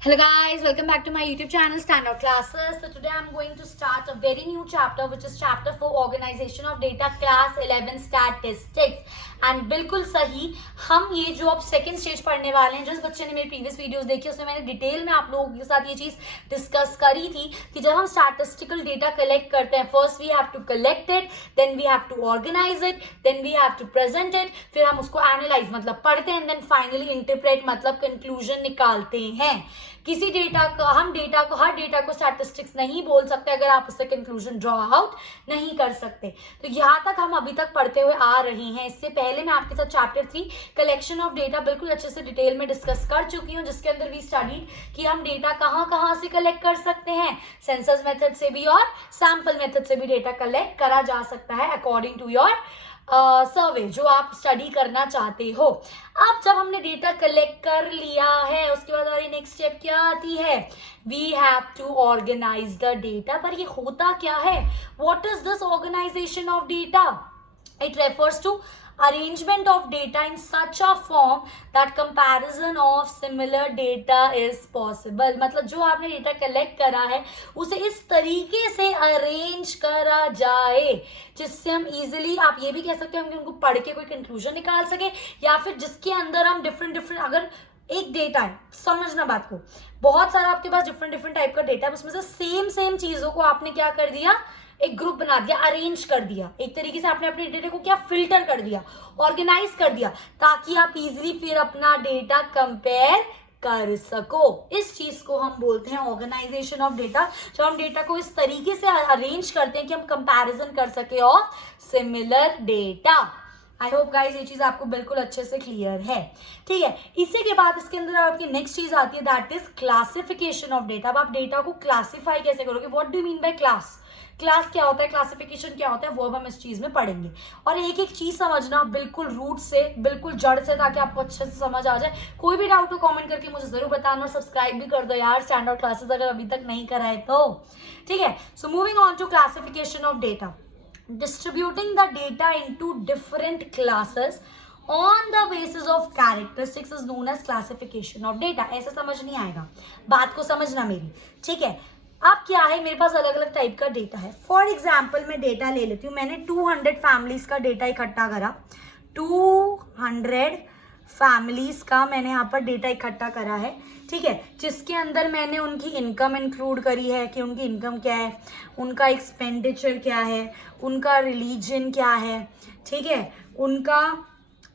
Hello guys, welcome back to my YouTube channel Standout Classes. So today I'm going to start a very new chapter which is chapter 4 Organization of Data Class 11 Statistics. And बिल्कुल सही, हम ये जो अब second stage पढ़ने वाले हैं, जिस बच्चे ने मेरी प्रीवियस वीडियोस देखी उसमें मैंने डिटेल में आप लोगों के साथ ये चीज डिस्कस करी थी कि जब हम स्टैटिस्टिकल डेटा कलेक्ट करते हैं, first we have to collect it, then we have to organise it, then we have to present it, फिर हम उसको एनालाइज मतलब पढ़ते हैं, देन फाइनली इंटरप्रेट मतलब कंक्लूजन निकालते हैं। किसी डेटा का हर डेटा को स्टैटिस्टिक्स नहीं बोल सकते अगर आप उससे कंक्लूजन ड्रॉ आउट नहीं कर सकते। तो यहाँ तक हम अभी तक पढ़ते हुए आ रहे हैं। इससे पहले मैं आपके साथ चैप्टर 3 कलेक्शन ऑफ डेटा बिल्कुल अच्छे से डिटेल में डिस्कस कर चुकी हूँ, जिसके अंदर वी स्टडीड कि हम डेटा कहाँ से कलेक्ट कर सकते हैं। सेंसस मेथड से भी और सैंपल मेथड से भी डेटा कलेक्ट करा जा सकता है अकॉर्डिंग टू योर सर्वे जो आप स्टडी करना चाहते हो। अब जब हमने डेटा कलेक्ट कर लिया है, उसके बाद हमारी नेक्स्ट स्टेप क्या आती है? We have to organise the data. पर ये होता क्या है? What is this organisation of data? It refers to arrangement of data in such a form that comparison of similar data is possible। मतलब जो आपने डेटा कलेक्ट करा है उसे इस तरीके से अरेंज करा जाए जिससे हम इजीली, आप ये भी कह सकते हैं कि उनको पढ़ के कोई कंक्लूजन निकाल सके, या फिर जिसके अंदर हम डिफरेंट अगर एक डेटा है, समझना बात को, बहुत सारा आपके पास डिफरेंट टाइप का डेटा है, उसमें से सेम चीजों को आपने क्या कर दिया, एक ग्रुप बना दिया, अरेंज कर दिया, एक तरीके से आपने अपने डेटा को क्या फिल्टर कर दिया, ऑर्गेनाइज कर दिया, ताकि आप इजीली फिर अपना डेटा कंपेयर कर सको। इस चीज को हम बोलते हैं ऑर्गेनाइजेशन ऑफ डेटा। जब हम डेटा को इस तरीके से अरेंज करते हैं कि हम कंपैरिजन कर सके of similar data. I hope guys ये चीज आपको बिल्कुल अच्छे से क्लियर है। ठीक है, इसी के बाद इसके अंदर आपकी नेक्स्ट चीज आती है, that is classification of data. अब आप डेटा को क्लासिफाई कैसे करोगे? What do mean by class? Class क्या होता है, क्लासिफिकेशन क्या होता है, वो अब हम इस चीज में पढ़ेंगे। और एक चीज समझना बिल्कुल रूट से, बिल्कुल जड़ से, ताकि आपको अच्छे से समझ आ जाए। कोई भी डाउट हो कमेंट करके मुझे जरूर बताना, और सब्सक्राइब भी कर दो यार स्टैंड आउट क्लासेस अगर अभी तक नहीं करा है तो। ठीक है, so moving on to classification of data. Distributing the data into different classes on the basis of characteristics is known as classification of data। ऐसा समझ नहीं आएगा, बात को समझना मेरी। ठीक है, अब क्या है, मेरे पास अलग अलग टाइप का डेटा है। फॉर एग्जाम्पल मैं डेटा ले लेती हूँ, मैंने 200 फैमिलीज का डेटा इकट्ठा करा, 200 फैमिलीज का मैंने यहाँ पर डेटा इकट्ठा करा है। ठीक है, जिसके अंदर मैंने उनकी इनकम इंक्लूड करी है कि उनकी इनकम क्या है, उनका एक्सपेंडिचर क्या है, उनका रिलीजन क्या है, ठीक है, उनका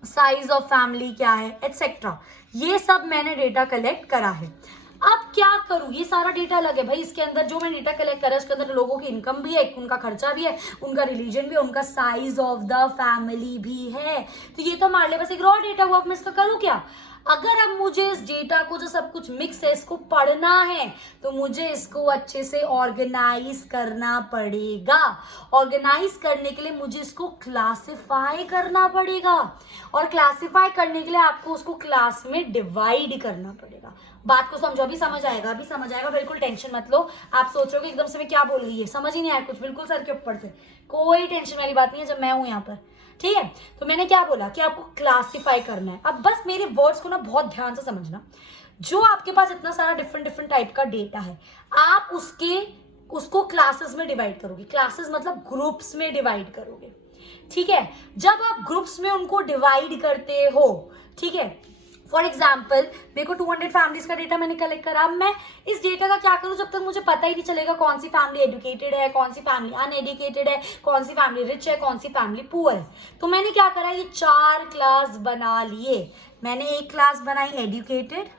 साइज ऑफ फैमिली क्या है, एटसेट्रा। ये सब मैंने डेटा कलेक्ट करा है। अब क्या करूँ, ये सारा डेटा अलग है भाई, इसके अंदर जो मैंने डेटा कलेक्ट करा है उसके अंदर लोगों की इनकम भी है, उनका खर्चा भी है, उनका रिलीजन भी है, उनका साइज ऑफ द फैमिली भी है। तो ये तो हमारे लिए बस एक रॉ डेटा हुआ। अब मैं इसका करूँ क्या? अगर अब मुझे इस डेटा को, जो सब कुछ मिक्स है, इसको पढ़ना है तो मुझे इसको अच्छे से ऑर्गेनाइज करना पड़ेगा। ऑर्गेनाइज करने के लिए मुझे इसको क्लासिफाई करना पड़ेगा, और क्लासिफाई करने के लिए आपको उसको क्लास में डिवाइड करना पड़ेगा। बात को समझो, अभी समझ आएगा, बिल्कुल टेंशन मत लो। आप सोच रहे हो कि एकदम से मैं क्या बोल रही है, समझ ही नहीं आया कुछ, बिल्कुल सर के ऊपर से, कोई टेंशन वाली बात नहीं है जब मैं हूं यहाँ पर। ठीक है, तो मैंने क्या बोला कि आपको क्लासिफाई करना है। अब बस मेरे वर्ड्स को ना बहुत ध्यान से समझना। जो आपके पास इतना सारा डिफरेंट टाइप का डेटा है, आप उसको क्लासेस में डिवाइड करोगे। क्लासेस मतलब ग्रुप्स में डिवाइड करोगे। ठीक है, जब आप ग्रुप्स में उनको डिवाइड करते हो, ठीक है, फॉर एग्जाम्पल मेरे को 200 फैमिलीज का डेटा मैंने कलेक्ट करा। अब मैं इस डेटा का क्या करूं, जब तक मुझे पता ही नहीं चलेगा कौन सी फैमिली एजुकेटेड है, कौन सी फैमिली अनएजुकेटेड है, कौन सी फैमिली रिच है, कौन सी फैमिली पुअर है। तो मैंने क्या करा, ये 4 क्लास बना लिए। मैंने एक क्लास बनाई एजुकेटेड,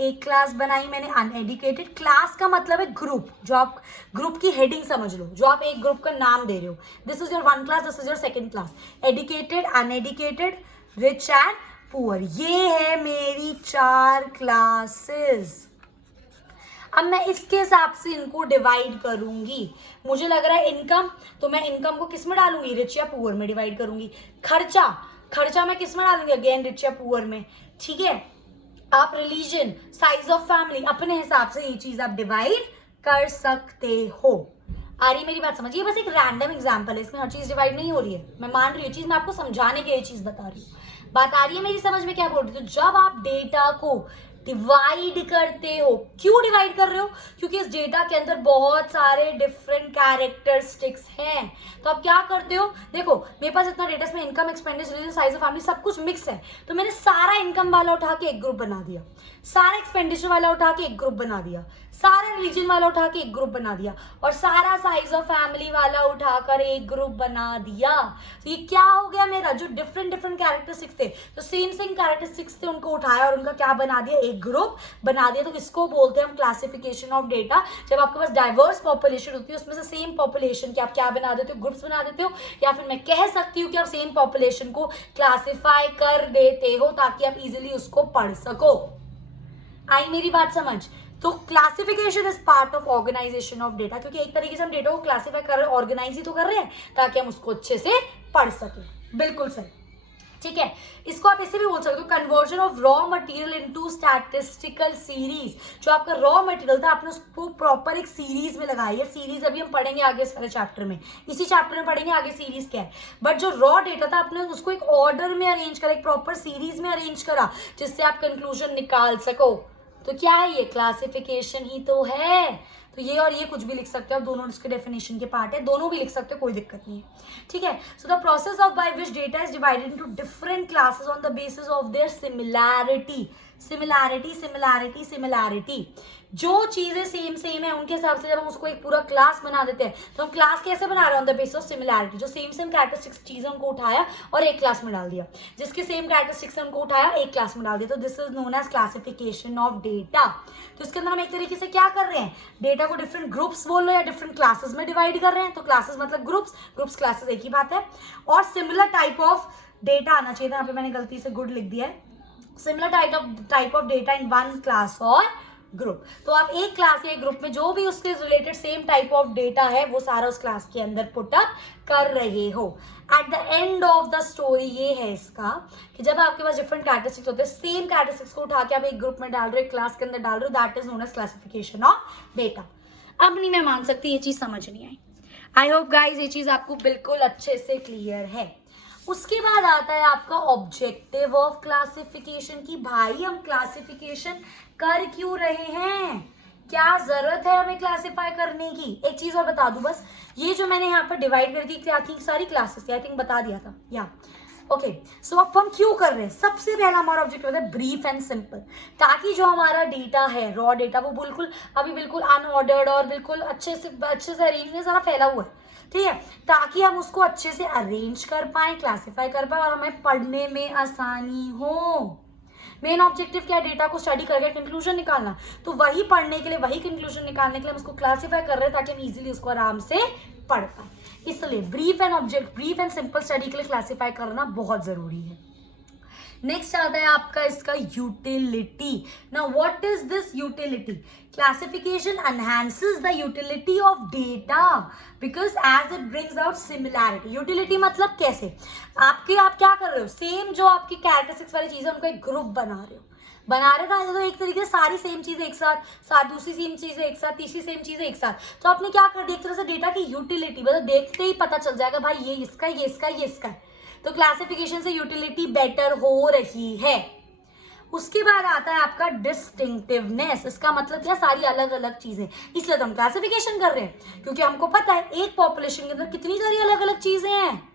एक क्लास बनाई मैंने अनएजुकेटेड। क्लास का मतलब है ग्रुप, जो आप ग्रुप की हेडिंग समझ लो, जो आप एक ग्रुप का नाम दे रहे हो। This is your 1 class, this is your 2nd class. Educated, uneducated, rich and poor, ये है मेरी 4 क्लासेस। अब मैं इसके हिसाब से इनको डिवाइड करूंगी। मुझे लग रहा है इनकम, तो मैं इनकम को किस में डालूंगी, रिच या पुअर में डिवाइड करूंगी। खर्चा मैं किस में डालूंगी, अगेन रिच या पुअर में। ठीक है, आप रिलीजन, साइज ऑफ फैमिली, अपने हिसाब से ये चीज आप डिवाइड कर सकते हो। आ रही मेरी बात समझिए? बस एक रैंडम एग्जांपल है, इसमें हर चीज डिवाइड नहीं हो रही है, मैं मान रही हूँ चीज, मैं आपको समझाने के लिए चीज बता रही हूँ। बात आ रही है मेरी समझ में क्या बोल रही हूँ? तो जब आप डेटा को डिवाइड करते हो। क्यों डिवाइड कर रहे हो? क्योंकि इस डेटा के अंदर बहुत सारे डिफरेंट कैरेक्टरिस्टिक्स हैं। तो आप क्या करते हो, देखो मेरे पास इतना डेटा, इसमें income, expenditure, religion, size of family सब कुछ मिक्स है, तो मैंने सारा इनकम वाला उठा के एक ग्रुप बना दिया, सारा एक्सपेंडिचर वाला उठा के एक ग्रुप बना दिया, सारा रिलीजन वाला उठा के एक ग्रुप बना दिया, और सारा साइज ऑफ फैमिली वाला उठाकर एक ग्रुप बना दिया। तो ये क्या हो गया मेरा, जो डिफरेंट डिफरेंट कैरेक्टरिस्टिक्स थे, तो सेम सेम कैरेक्टरिस्टिक्स थे, उनको उठाया और उनका क्या बना दिया, एक ग्रुप बना दिया। तो इसको बोलते हैं हम क्लासिफिकेशन ऑफ डेटा। जब आपके पास डाइवर्स पॉपुलेशन होती है, उसमें से सेम पॉपुलेशन के आप क्या बना देते हो, ग्रुप्स बना देते हो, या फिर मैं कह सकती हूँ कि आप सेम पॉपुलेशन को क्लासिफाई कर देते हो ताकि आप इजिली उसको पढ़ सको। आई मेरी बात समझ? तो classification is part of organisation of data, क्योंकि एक तरीके से हम डेटा को क्लासिफाई कर रहे हैं, ऑर्गेनाइज ही तो कर रहे हैं ताकि हम उसको अच्छे से पढ़ सकें। बिल्कुल सही, ठीक है। इसको आप ऐसे भी बोल सकते हो, conversion of raw material into statistical series. जो आपका रॉ मटेरियल था, आपने उसको प्रॉपर एक सीरीज में लगाई है। सीरीज अभी हम पढ़ेंगे आगे इस वाले चैप्टर में, इसी चैप्टर में पढ़ेंगे आगे सीरीज क्या है। बट जो रॉ डेटा था, आपने उसको एक ऑर्डर में अरेंज करा, एक प्रॉपर सीरीज में अरेंज करा, जिससे आप कंक्लूजन निकाल सको। तो क्या है ये, क्लासिफिकेशन ही तो है। तो ये और ये कुछ भी लिख सकते हो, दोनों इसके डेफिनेशन के पार्ट है, दोनों भी लिख सकते हो, कोई दिक्कत नहीं है, ठीक है। So the process of by which data is divided into different classes on the basis of their similarity. Similarity similarity similarity, जो चीजें सेम सेम है उनके हिसाब से जब हम उसको एक पूरा क्लास बना देते हैं, तो हम क्लास कैसे बना रहे हैं, on the basis of similarity. जो सेम सेम कैरेक्टरिस्टिक्स चीजें उनको उठाया और एक क्लास में डाल दिया, जिसके सेम कैरेक्टरिस्टिक्स है उनको उठाया एक क्लास में डाल दिया। तो this is known as classification of data. तो इसके अंदर हम एक तरीके से क्या कर रहे हैं, डेटा को डिफरेंट ग्रुप्स बोल रहे हैं, डिफरेंट क्लासेस में डिवाइड कर रहे हैं। तो क्लासेस मतलब ग्रुप्स, ग्रुप्स क्लासेस एक ही बात है। और सिमिलर टाइप ऑफ डेटा आना चाहिए था, यहाँ पे मैंने गलती से गुड लिख दिया है। Similar type of data in one class और ग्रुप। तो आप एक क्लास या ग्रुप में जो भी उसके related same type of data है, वो सारा उस क्लास के अंदर पुट अप कर रहे हो। At the end of the story ये है इसका, कि जब आपके पास डिफरेंट कैरेक्टरिस्टिक्स होते हैं, सेम कैरेक्टरिस्टिक्स को उठा के आप एक ग्रुप में डाल रहे हो, एक क्लास के अंदर डाल रहे हो, that is known as classification of data. अब नहीं मैं मान सकती ये चीज समझ नहीं आई। आई होप गाइज ये चीज आपको बिल्कुल अच्छे से क्लियर है। उसके बाद आता है आपका ऑब्जेक्टिव ऑफ क्लासिफिकेशन, की भाई हम क्लासिफिकेशन कर क्यों रहे हैं, क्या जरूरत है हमें क्लासिफाई करने की। एक चीज और बता दूं बस, ये जो मैंने यहाँ पर डिवाइड कर दी क्या थी, सारी क्लासेस थी, आई थिंक बता दिया था या ओके। सो अब हम क्यों कर रहे हैं, सबसे पहला हमारा ऑब्जेक्टिव होता है ब्रीफ एंड सिंपल, ताकि जो हमारा डेटा है, रॉ डेटा, वो बिल्कुल अभी बिल्कुल अनऑर्डर्ड और बिल्कुल अच्छे से अरेंज में सारा फैला हुआ है, ठीक है, ताकि हम उसको अच्छे से अरेंज कर पाए, क्लासिफाई कर पाए और हमें पढ़ने में आसानी हो। मेन ऑब्जेक्टिव क्या है, डेटा को स्टडी करके कंक्लूजन निकालना। तो वही पढ़ने के लिए, वही कंक्लूजन निकालने के लिए हम उसको क्लासिफाई कर रहे हैं, ताकि हम इजीली उसको आराम से पढ़ पाए। इसलिए ब्रीफ एंड सिंपल स्टडी के लिए क्लासिफाई करना बहुत जरूरी है। नेक्स्ट आता है आपका इसका utility. Now what is this utility? Classification enhances the utility of data because as it brings out similarity. यूटिलिटी मतलब कैसे, आप क्या कर रहे हो, सेम जो आपकी कैरेक्टरिस्टिक्स वाली चीजें उनको एक ग्रुप बना रहे हो, तो एक तरीके से सारी सेम चीजें एक साथ दूसरी सेम चीजें एक साथ, तीसरी सेम चीजें एक साथ। तो आपने क्या कर दिया, एक तरह से डेटा की यूटिलिटी, मतलब देखते ही पता चल जाएगा भाई ये इसका, ये इसका, ये इसका है। तो क्लासिफिकेशन से यूटिलिटी बेटर हो रही है। उसके बाद आता है आपका डिस्टिंक्टिवनेस। इसका मतलब क्या, सारी अलग अलग चीजें, इसलिए तो हम क्लासिफिकेशन कर रहे हैं, क्योंकि हमको पता है एक पॉपुलेशन के अंदर कितनी सारी अलग अलग चीजें हैं,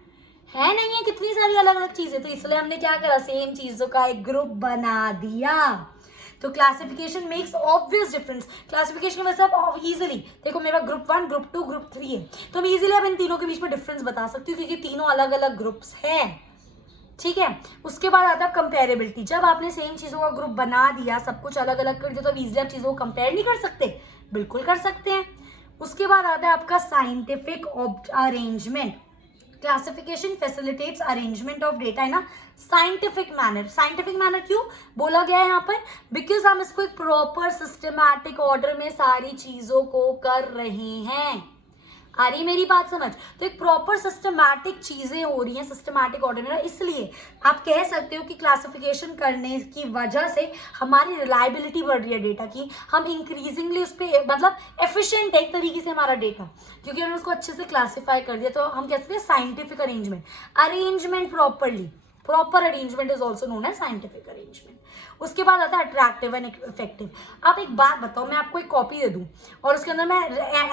है नहीं है कितनी सारी अलग अलग चीजें। तो इसलिए हमने क्या करा, सेम चीजों का एक ग्रुप बना दिया। तो classification makes obvious difference. Classification में सब इजीली, देखो मेरा ग्रुप 1, ग्रुप 2, ग्रुप 3 है, तो मैं इजीली अब इन तीनों के बीच में डिफरेंस बता सकती हूँ, क्योंकि तीनों अलग अलग ग्रुप्स हैं, ठीक है। उसके बाद आता है कंपेरेबिलिटी। जब आपने सेम चीजों का ग्रुप बना दिया, सब कुछ अलग अलग कर दिया, तो इजीली आप चीजों को कंपेयर नहीं कर सकते, बिल्कुल कर सकते हैं। उसके बाद आता है आपका scientific arrangement. Classification facilitates arrangement of data in a scientific manner. Scientific manner क्यों बोला गया है यहाँ पर, बिकॉज हम इसको एक प्रॉपर सिस्टमैटिक ऑर्डर में सारी चीजों को कर रहे हैं। आ रही मेरी बात समझ? तो एक प्रॉपर सिस्टमैटिक चीजें हो रही हैं, सिस्टमैटिक ऑर्डर में, इसलिए आप कह सकते हो कि क्लासिफिकेशन करने की वजह से हमारी रिलायबिलिटी बढ़ रही है डेटा की। हम इंक्रीजिंगली उस पर, मतलब एफिशिएंट है एक तरीके से हमारा डेटा, क्योंकि हमने उसको अच्छे से क्लासीफाई कर दिया। तो हम कह सकते हैं scientific arrangement properly, proper arrangement is also known as scientific arrangement. उसके बाद आता है अट्रैक्टिव एंड इफेक्टिव। अब एक बात बताओ, मैं आपको एक कॉपी दे दूं और उसके अंदर मैं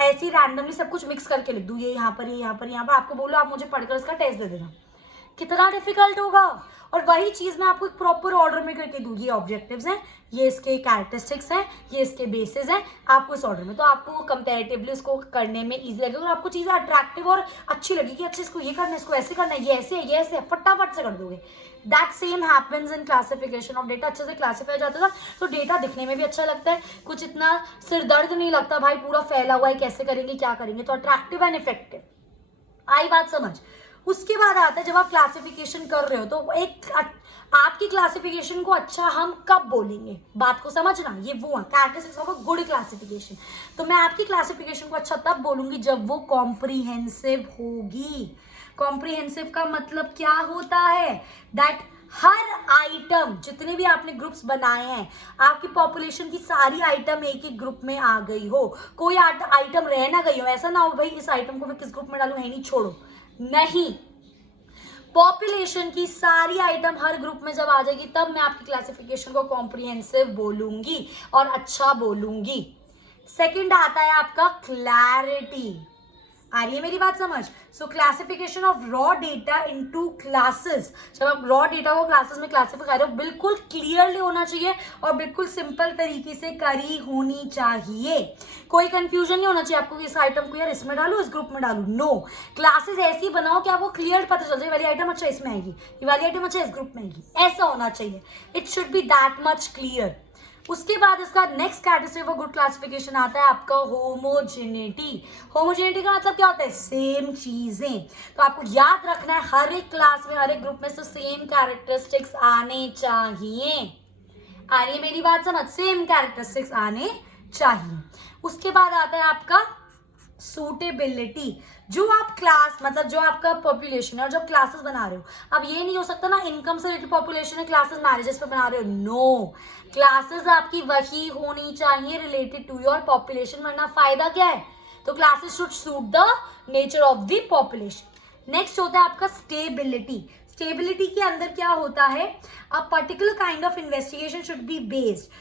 ऐसी रैंडमली सब कुछ मिक्स करके लिख दूं, ये यहाँ पर, ये यहाँ पर, यहाँ पर, आपको बोलो आप मुझे पढ़कर इसका टेस्ट दे देना, कितना डिफिकल्ट होगा। और वही चीज मैं आपको एक प्रॉपर ऑर्डर में करके दूँ, ये ऑब्जेक्टिव्स हैं, ये इसके कैरेक्टरिस्टिक्स हैं, ये इसके बेसिस हैं, आपको इस ऑर्डर में, तो आपको कंपैरेटिवली उसको करने में इजी लगेगा और आपको चीजें अट्रैक्टिव और अच्छी लगेगी। अच्छा इसको ये करना है, इसको ऐसे करना है, ये ऐसे है, ये ऐसे है, फटाफट से कर दोगे। That same happens in classification of data. अच्छे से क्लासीफाई जाता था तो डेटा दिखने में भी अच्छा लगता है, कुछ इतना सिर दर्द नहीं लगता भाई पूरा फैला हुआ है, कैसे करेंगे क्या करेंगे। तो अट्रैक्टिव एंड इफेक्टिव, आई बात समझ। उसके बाद आता है जब आप क्लासिफिकेशन कर रहे हो तो एक आपकी क्लासिफिकेशन को अच्छा हम कब बोलेंगे, बात को समझना, ये वो है characteristics of a good classification. तो मैं आपकी क्लासिफिकेशन को अच्छा तब बोलूंगी जब वो कॉम्प्रिहेंसिव होगी। कॉम्प्रिहेंसिव का मतलब क्या होता है, दैट हर आइटम, जितने भी आपने ग्रुप्स बनाए हैं, आपकी पॉपुलेशन की सारी आइटम एक एक ग्रुप में आ गई हो, कोई आइटम रह ना गई हो। ऐसा ना हो भाई इस आइटम को मैं किस ग्रुप में डालूं, है नहीं, छोड़ो, नहीं, पॉपुलेशन की सारी आइटम हर ग्रुप में जब आ जाएगी तब मैं आपकी क्लासिफिकेशन को कॉम्प्रिहेंसिव बोलूंगी और अच्छा बोलूंगी। सेकंड आता है आपका क्लैरिटी। आ रही है मेरी बात समझ। सो classification of raw data into classes, जब आप रॉ डेटा को क्लासेस में क्लासिफाई कर रहे हो, बिल्कुल क्लियरली होना चाहिए और बिल्कुल सिंपल तरीके से करी होनी चाहिए। कोई कंफ्यूजन नहीं होना चाहिए आपको कि इस आइटम को यार इसमें डालू, इस ग्रुप में डालू। नो, क्लासेस ऐसी बनाओ कि आपको क्लियर पता चल जाए, वाली आइटम अच्छा इसमें आएगी, ये वाली आइटम अच्छा इस ग्रुप में आएगी, ऐसा होना चाहिए। It should be that much clear. उसके बाद इसका next category of good classification आता है आपका होमोजेनिटी। होमोजेनिटी का मतलब क्या होता है, सेम चीजें। तो आपको याद रखना है हर एक क्लास में, हर एक ग्रुप में से सेम कैरेक्टरिस्टिक्स आने चाहिए। आ रही है मेरी बात समझ, सेम कैरेक्टरिस्टिक्स आने चाहिए। उसके बाद आता है आपका सूटेबिलिटी। जो आप क्लास, मतलब जो आपका पॉपुलेशन है और जब क्लासेस बना रहे हो, अब ये नहीं हो सकता ना इनकम से रिलेटेड पॉपुलेशन है, क्लासेस मैरिजेस पे बना रहे हो। नो, क्लासेस आपकी वही होनी चाहिए रिलेटेड टू योर पॉपुलेशन, वरना फायदा क्या है। तो classes should suit the nature of the population. Next होता है आपका स्टेबिलिटी। स्टेबिलिटी के अंदर क्या होता है, a particular kind of investigation should be based,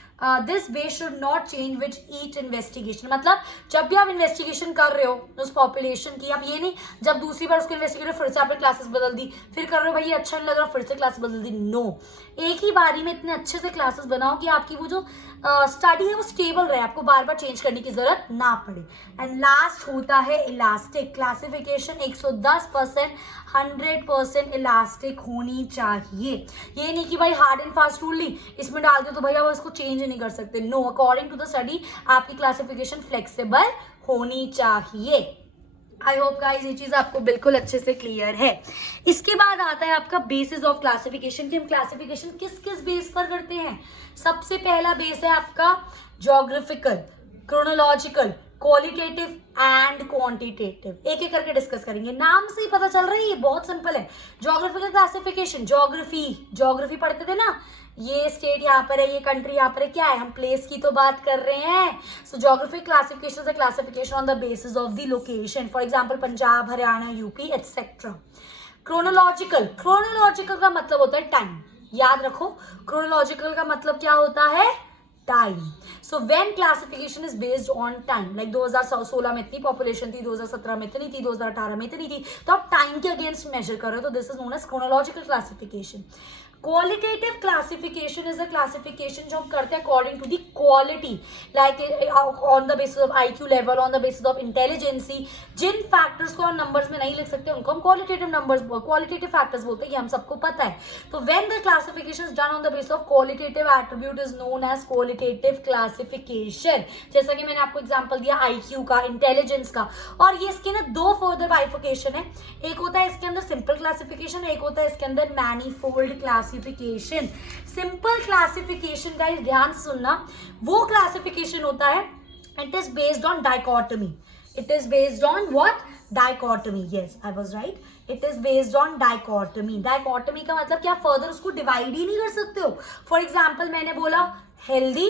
this base should not change with each investigation. मतलब जब भी आप इन्वेस्टिगेशन कर रहे हो उस पॉपुलेशन की, आप ये नहीं जब दूसरी बार उसको इन्वेस्टिगेट फिर से आपने क्लासेस बदल दी, फिर कर रहे हो भाई ये अच्छा नहीं लग रहा फिर से क्लासेस बदल दी। नो, एक ही बारी में इतने अच्छे से क्लासेस बनाओ कि आपकी वो जो स्टडी है वो स्टेबल रहे, आपको बार बार चेंज करने की जरूरत ना पड़े। एंड लास्ट होता है इलास्टिक। क्लासिफिकेशन 110% 100% इलास्टिक होनी चाहिए। ये नहीं कि भाई हार्ड एंड फास्ट रूल ली, इसमें डाल दो तो भाई आप इसको चेंज नहीं कर सकते। No, according to the study आपकी क्लासिफिकेशन फ्लेक्सिबल होनी चाहिए। आई होप गाइस ये चीज आपको बिल्कुल अच्छे से क्लियर है। इसके बाद आता है आपका बेसिस ऑफ क्लासिफिकेशन कि हम क्लासिफिकेशन किस किस बेस पर करते हैं। सबसे पहला बेस है आपका geographical, chronological, qualitative and quantitative. एक एक करके डिस्कस करेंगे, नाम से ही पता चल रहा है ये बहुत सिंपल है। ज्योग्राफिकल क्लासिफिकेशन, ज्योग्राफी पढ़ते थे ना, ये स्टेट यहाँ पर है, ये कंट्री यहाँ पर है, क्या है, हम प्लेस की तो बात कर रहे हैं। So geographic classification is a classification on the basis of the location, for example Punjab, Haryana, UP etcetera. Chronological का मतलब होता है टाइम, याद रखो क्रोनोलॉजिकल का मतलब क्या होता है, time. So when classification is based on time, like 2016 में इतनी पॉपुलेशन थी, 2017 में इतनी थी, 2018 में इतनी थी, तो आप टाइम के अगेंस्ट मेजर कर रहे हो, तो this is known as chronological classification. Qualitative classification is a classification जो हम करते हैं according to the quality, like on the basis of IQ level, on the basis of intelligence. जिन फैक्टर्स को हम नंबर्स में नहीं लिख सकते उनको हम क्वालिटेटिव फैक्टर्स बोलते हैं, कि हम सबको पता है। तो when the classification is done on the basis of qualitative attribute is known as qualitative classification. जैसा कि मैंने आपको एग्जांपल दिया IQ का, इंटेलिजेंस का। और ये इसके ना दो फर्दर बाइफिकेशन है, एक होता है इसके अंदर सिंपल क्लासिफिकेशन, एक होता है इसके अंदर manifold classification. Simple classification guys ध्यान से सुनना, वो क्लासिफिकेशन होता है it is based on dichotomy. It is based on what, dichotomy. Yes, I was right, it is based on dichotomy. Dichotomy का मतलब क्या, फर्दर उसको डिवाइड ही नहीं कर सकते हो। फॉर एग्जाम्पल मैंने बोला हेल्दी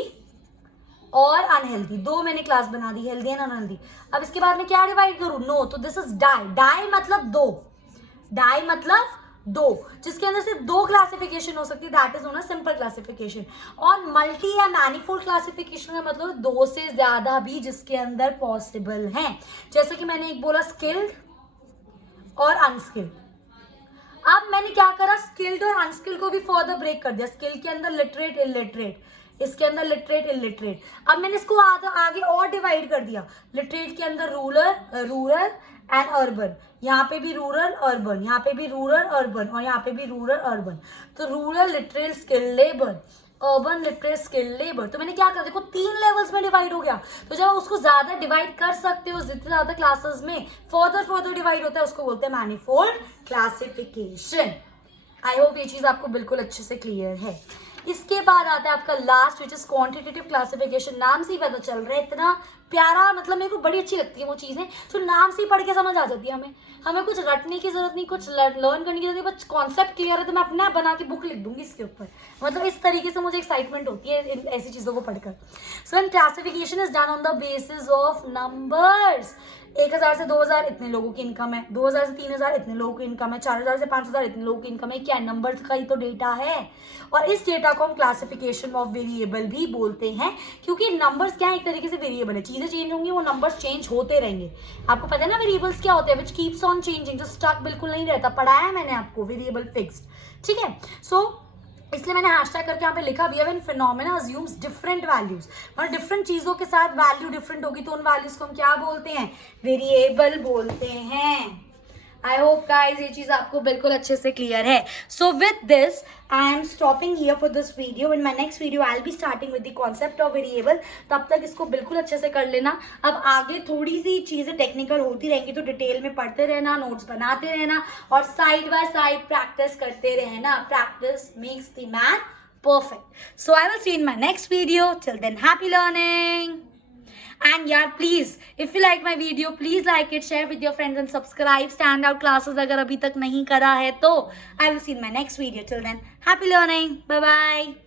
और अनहेल्दी, दो मैंने क्लास बना दी, हेल्दी एंड अनहेल्दी। अब इसके बाद में क्या डिवाइड करूं, नो, तो दिस इज डाई। डाई मतलब दो, डाई मतलब दो, जिसके अंदर सिर्फ दो क्लासिफिकेशन हो सकती है, that is known as simple classification. और मल्टी या मैनिफोल्ड क्लासिफिकेशन का मतलब दो से ज्यादा भी जिसके अंदर पॉसिबल है। जैसे कि मैंने एक बोला स्किल्ड और अनस्किल्ड। अब मैंने क्या करा, स्किल्ड और अनस्किल्ड को भी फर्दर ब्रेक कर दिया। स्किल के अंदर लिटरेट इलिटरेट, इसके अंदर लिटरेट इलिटरेट। अब मैंने इसको आगे और डिवाइड कर दिया। लिटरेट के अंदर रूरल एंड अर्बन, यहाँ पे भी रूरल अर्बन, यहाँ पे भी रूरल अर्बन और यहाँ पे भी रूरल अर्बन। तो rural literate skilled labour, urban literate skilled labour. तो मैंने क्या करा, देखो 3 लेवल्स में डिवाइड हो गया। तो जब उसको ज्यादा डिवाइड कर सकते हो, जितने ज्यादा क्लासेस में फर्दर डिवाइड होता है, उसको बोलते हैं मैनिफोल्ड क्लासिफिकेशन। आई होप ये चीज आपको बिल्कुल अच्छे से क्लियर है। इसके बाद आता है आपका last which is quantitative classification. नाम से ही पता चल रहा है, इतना प्यारा, मतलब मेरे को बड़ी अच्छी लगती है वो चीजें जो नाम से ही पढ़ के समझ आ जाती है। हमें कुछ रटने की जरूरत नहीं, कुछ लर्न करने की जरूरत नहीं, बस कॉन्सेप्ट क्लियर है तो मैं अपना बना के बुक लिख दूंगी इसके ऊपर। मतलब इस तरीके से मुझे एक्साइटमेंट होती है ऐसी चीजों को पढ़कर। So when classification is done on the basis of numbers, 1000 से 2000 इतने लोगों की इनकम है, 2000 से 3000 इतने लोगों की इनकम है, 4000 से 5000 इतने लोगों की इनकम है। क्या नंबर्स का ही तो डेटा है, और इस डेटा को हम क्लासिफिकेशन ऑफ वेरिएबल भी बोलते हैं, क्योंकि नंबर्स क्या है, एक तरीके से वेरिएबल है। चीजें चेंज होंगी, वो नंबर्स चेंज होते रहेंगे। आपको पता है ना वेरिएबल्स क्या होते हैं, विच कीप्स ऑन चेंजिंग, जो स्टक बिल्कुल नहीं रहता। पढ़ाया मैंने आपको वेरिएबल फिक्स्ड, ठीक है। सो इसलिए मैंने हैशटैग करके यहाँ पे लिखा भी है when phenomena assumes different values. मतलब डिफरेंट चीजों के साथ वैल्यू डिफरेंट होगी तो उन वैल्यूज को हम क्या बोलते हैं, वेरिएबल बोलते हैं। आई होप गाइज ये चीज आपको बिल्कुल अच्छे से क्लियर है। So with this I am stopping here for this video. In my next video I will be starting with the concept of variable. तब तक इसको बिल्कुल अच्छे से कर लेना। अब आगे थोड़ी सी चीजें टेक्निकल होती रहेंगी तो डिटेल में पढ़ते रहना, नोट्स बनाते रहना और साइड बाय साइड प्रैक्टिस करते रहना। Practice makes the man perfect. So I will see you in my next video. Till then, happy learning. And yeah, please, if you like my video, please like it, share with your friends and subscribe. Standout classes अगर अभी तक नहीं करा है तो I will see you in my next video. Till then, happy learning. Bye bye.